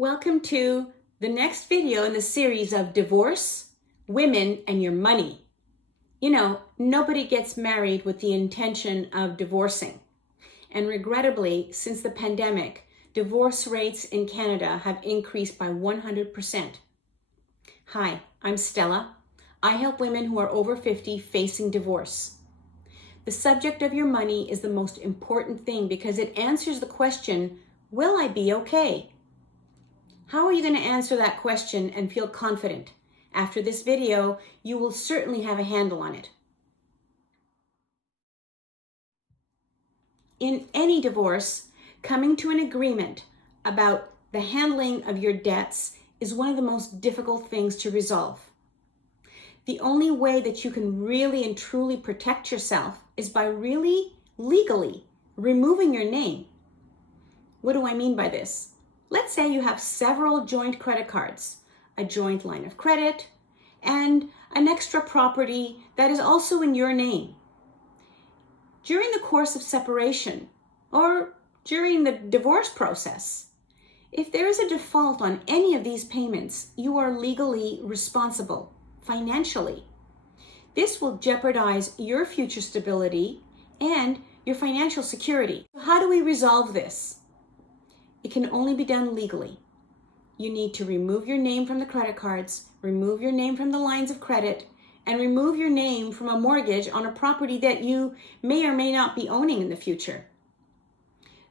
Welcome to the next video in the series of divorce, women, and your money. You know, nobody gets married with the intention of divorcing. And regrettably, since the pandemic, divorce rates in Canada have increased by 100%. Hi, I'm Stella. I help women who are over 50 facing divorce. The subject of your money is the most important thing because it answers the question, will I be okay? How are you going to answer that question and feel confident? After this video, you will certainly have a handle on it. In any divorce, coming to an agreement about the handling of your debts is one of the most difficult things to resolve. The only way that you can really and truly protect yourself is by really legally removing your name. What do I mean by this? Let's say you have several joint credit cards, a joint line of credit, and an extra property that is also in your name. During the course of separation or during the divorce process, if there is a default on any of these payments, you are legally responsible financially. This will jeopardize your future stability and your financial security. How do we resolve this? It can only be done legally. You need to remove your name from the credit cards, remove your name from the lines of credit, and remove your name from a mortgage on a property that you may or may not be owning in the future.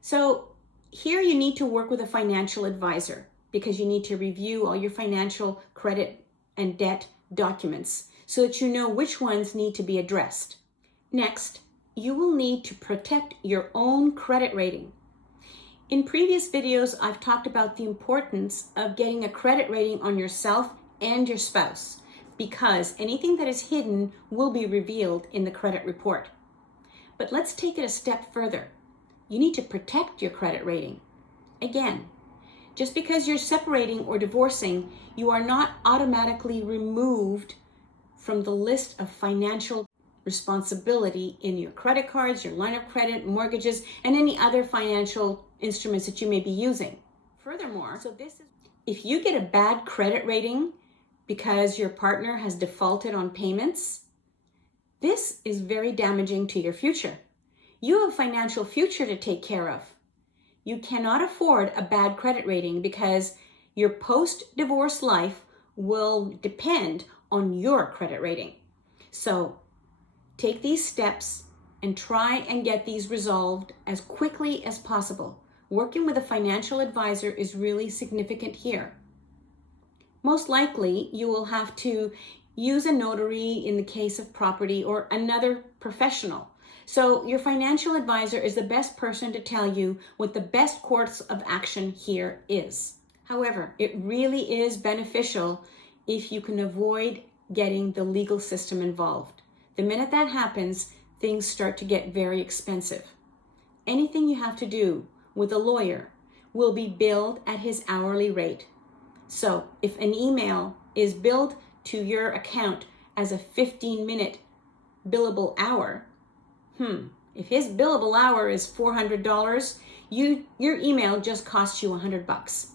So here you need to work with a financial advisor because you need to review all your financial credit and debt documents so that you know which ones need to be addressed. Next, you will need to protect your own credit rating. In previous videos, I've talked about the importance of getting a credit rating on yourself and your spouse because anything that is hidden will be revealed in the credit report. But let's take it a step further. You need to protect your credit rating. Again, just because you're separating or divorcing, you are not automatically removed from the list of financial responsibility in your credit cards, your line of credit, mortgages, and any other financial instruments that you may be using. Furthermore, if you get a bad credit rating because your partner has defaulted on payments, this is very damaging to your future. You have a financial future to take care of. You cannot afford a bad credit rating because your post-divorce life will depend on your credit rating. So take these steps and try and get these resolved as quickly as possible. Working with a financial advisor is really significant here. Most likely, you will have to use a notary in the case of property or another professional. So your financial advisor is the best person to tell you what the best course of action here is. However, it really is beneficial if you can avoid getting the legal system involved. The minute that happens, things start to get very expensive. Anything you have to do with a lawyer will be billed at his hourly rate. So if an email is billed to your account as a 15-minute billable hour, if his billable hour is $400, your email just costs you $100.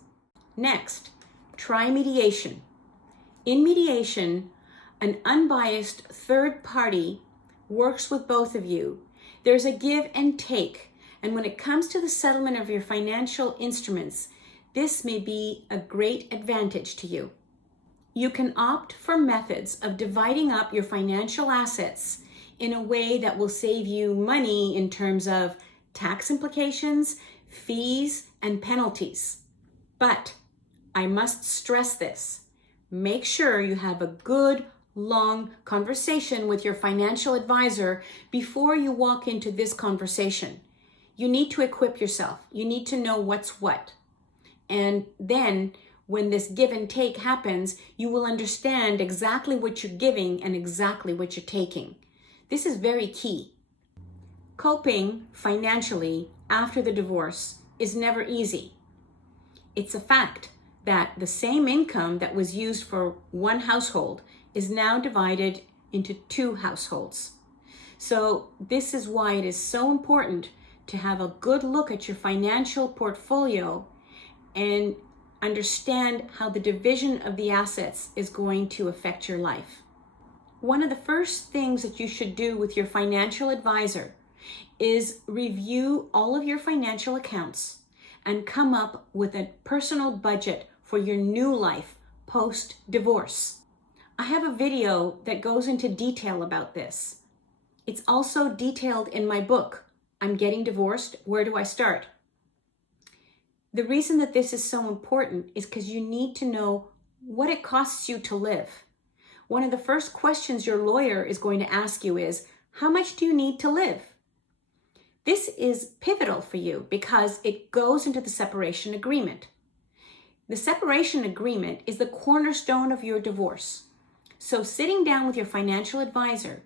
Next, try mediation. In mediation, an unbiased third party works with both of you. There's a give and take. And when it comes to the settlement of your financial instruments, this may be a great advantage to you. You can opt for methods of dividing up your financial assets in a way that will save you money in terms of tax implications, fees, and penalties. But I must stress this. Make sure you have a good, long conversation with your financial advisor before you walk into this conversation. You need to equip yourself. You need to know what's what. And then when this give and take happens, you will understand exactly what you're giving and exactly what you're taking. This is very key. Coping financially after the divorce is never easy. It's a fact that the same income that was used for one household is now divided into two households. So this is why it is so important to have a good look at your financial portfolio and understand how the division of the assets is going to affect your life. One of the first things that you should do with your financial advisor is review all of your financial accounts and come up with a personal budget for your new life post-divorce. I have a video that goes into detail about this. It's also detailed in my book, I'm Getting Divorced, Where Do I Start? The reason that this is so important is because you need to know what it costs you to live. One of the first questions your lawyer is going to ask you is, how much do you need to live? This is pivotal for you because it goes into the separation agreement. The separation agreement is the cornerstone of your divorce. So sitting down with your financial advisor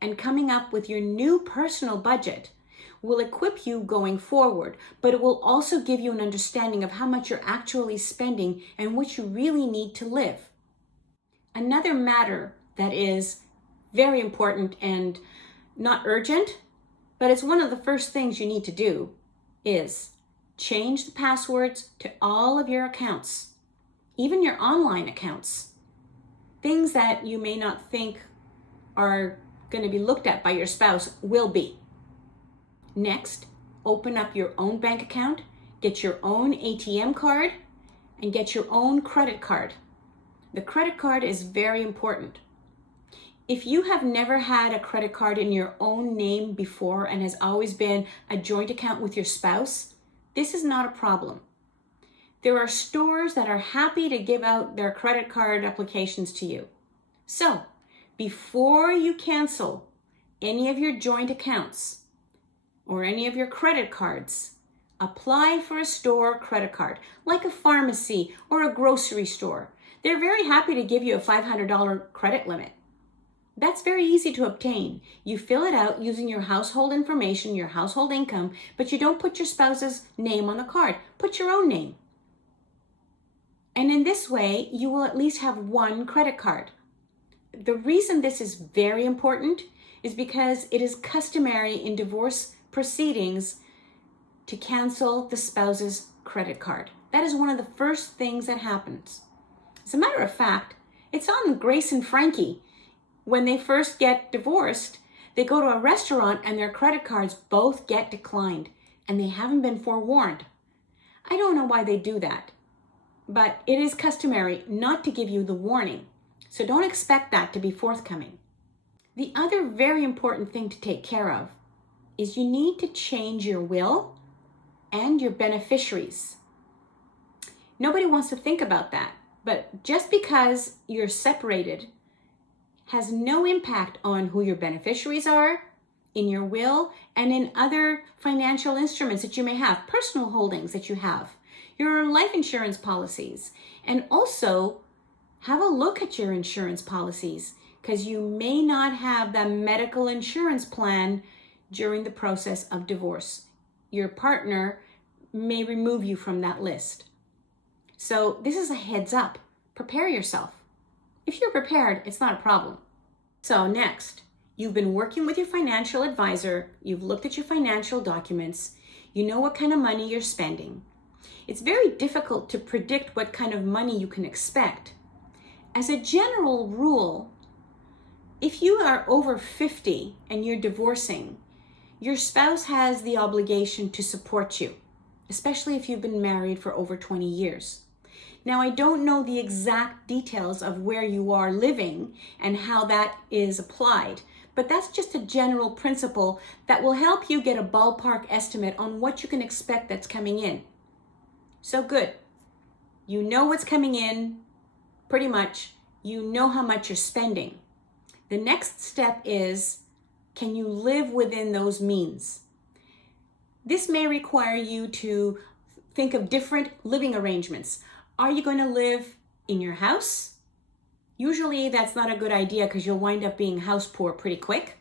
and coming up with your new personal budget will equip you going forward, but it will also give you an understanding of how much you're actually spending and what you really need to live. Another matter that is very important and not urgent, but it's one of the first things you need to do, is change the passwords to all of your accounts, even your online accounts. Things that you may not think are going to be looked at by your spouse will be. Next, open up your own bank account, get your own ATM card, and get your own credit card. The credit card is very important. If you have never had a credit card in your own name before and has always been a joint account with your spouse, this is not a problem. There are stores that are happy to give out their credit card applications to you. So, before you cancel any of your joint accounts or any of your credit cards, apply for a store credit card, like a pharmacy or a grocery store. They're very happy to give you a $500 credit limit. That's very easy to obtain. You fill it out using your household information, your household income, but you don't put your spouse's name on the card. Put your own name. And in this way, you will at least have one credit card. The reason this is very important is because it is customary in divorce proceedings to cancel the spouse's credit card. That is one of the first things that happens. As a matter of fact, it's on Grace and Frankie. When they first get divorced, they go to a restaurant and their credit cards both get declined, and they haven't been forewarned. I don't know why they do that, but it is customary not to give you the warning, so don't expect that to be forthcoming. The other very important thing to take care of is you need to change your will and your beneficiaries. Nobody wants to think about that. But just because you're separated has no impact on who your beneficiaries are, in your will, and in other financial instruments that you may have, personal holdings that you have, your life insurance policies. And also have a look at your insurance policies because you may not have the medical insurance plan during the process of divorce. Your partner may remove you from that list. So this is a heads up. Prepare yourself. If you're prepared, it's not a problem. So next, you've been working with your financial advisor. You've looked at your financial documents. You know what kind of money you're spending. It's very difficult to predict what kind of money you can expect. As a general rule, if you are over 50 and you're divorcing, your spouse has the obligation to support you, especially if you've been married for over 20 years. Now, I don't know the exact details of where you are living and how that is applied, but that's just a general principle that will help you get a ballpark estimate on what you can expect that's coming in. So good. You know what's coming in, pretty much. You know how much you're spending. The next step is, can you live within those means? This may require you to think of different living arrangements. Are you going to live in your house? Usually that's not a good idea because you'll wind up being house poor pretty quick.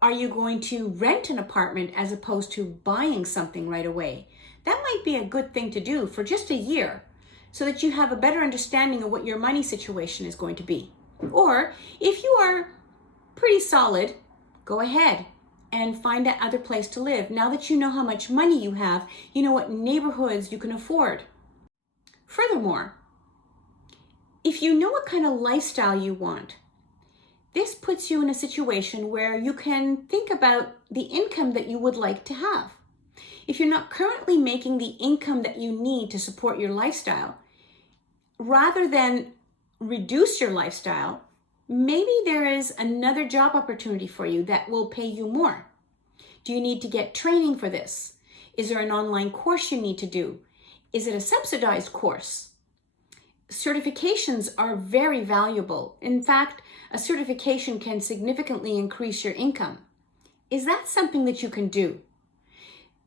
Are you going to rent an apartment as opposed to buying something right away? That might be a good thing to do for just a year so that you have a better understanding of what your money situation is going to be. Or if you are pretty solid, go ahead and find that other place to live. Now that you know how much money you have, you know what neighborhoods you can afford. Furthermore, if you know what kind of lifestyle you want, this puts you in a situation where you can think about the income that you would like to have. If you're not currently making the income that you need to support your lifestyle, rather than reduce your lifestyle, maybe there is another job opportunity for you that will pay you more. Do you need to get training for this? Is there an online course you need to do? Is it a subsidized course? Certifications are very valuable. In fact, a certification can significantly increase your income. Is that something that you can do?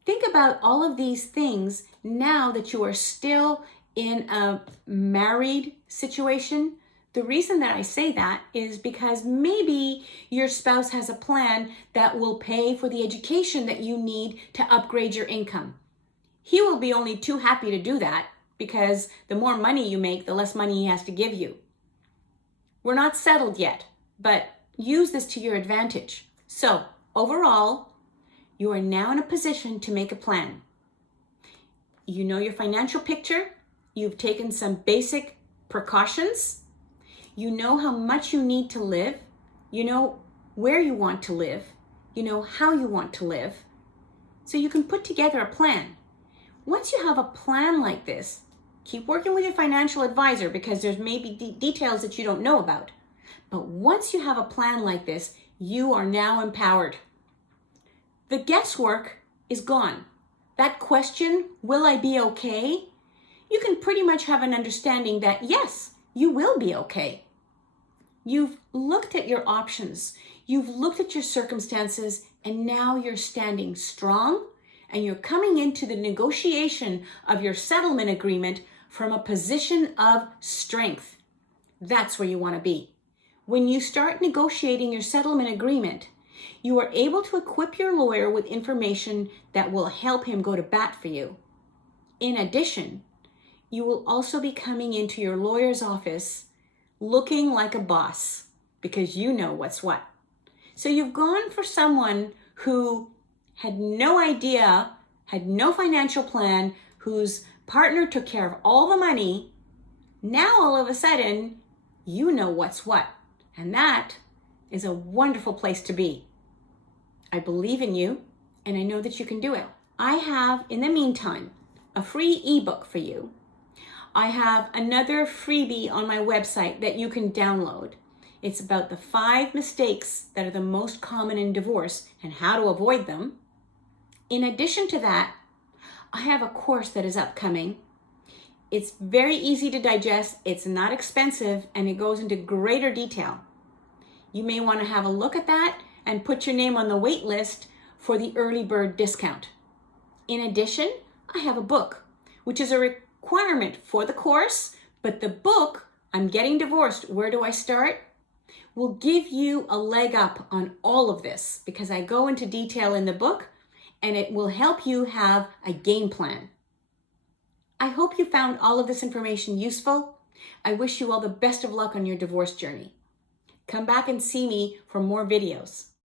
Think about all of these things now that you are still in a married situation. The reason that I say that is because maybe your spouse has a plan that will pay for the education that you need to upgrade your income. He will be only too happy to do that because the more money you make, the less money he has to give you. We're not settled yet, but use this to your advantage. So overall, you are now in a position to make a plan. You know your financial picture. You've taken some basic precautions. You know how much you need to live. You know where you want to live. You know how you want to live. So you can put together a plan. Once you have a plan like this, keep working with your financial advisor because there's maybe details that you don't know about. But once you have a plan like this, you are now empowered. The guesswork is gone. That question, will I be okay? You can pretty much have an understanding that yes, you will be okay. You've looked at your options. You've looked at your circumstances, and now you're standing strong and you're coming into the negotiation of your settlement agreement from a position of strength. That's where you want to be. When you start negotiating your settlement agreement, you are able to equip your lawyer with information that will help him go to bat for you. In addition, you will also be coming into your lawyer's office looking like a boss because you know what's what. So you've gone for someone who had no idea, had no financial plan, whose partner took care of all the money. Now all of a sudden, you know what's what. And that is a wonderful place to be. I believe in you, and I know that you can do it. I have, in the meantime, a free ebook for you. I have another freebie on my website that you can download. It's about the 5 mistakes that are the most common in divorce and how to avoid them. In addition to that, I have a course that is upcoming. It's very easy to digest, it's not expensive, and it goes into greater detail. You may want to have a look at that and put your name on the wait list for the early bird discount. In addition, I have a book, which is a requirement for the course, but the book, I'm Getting Divorced, Where Do I Start?, will give you a leg up on all of this because I go into detail in the book and it will help you have a game plan. I hope you found all of this information useful. I wish you all the best of luck on your divorce journey. Come back and see me for more videos.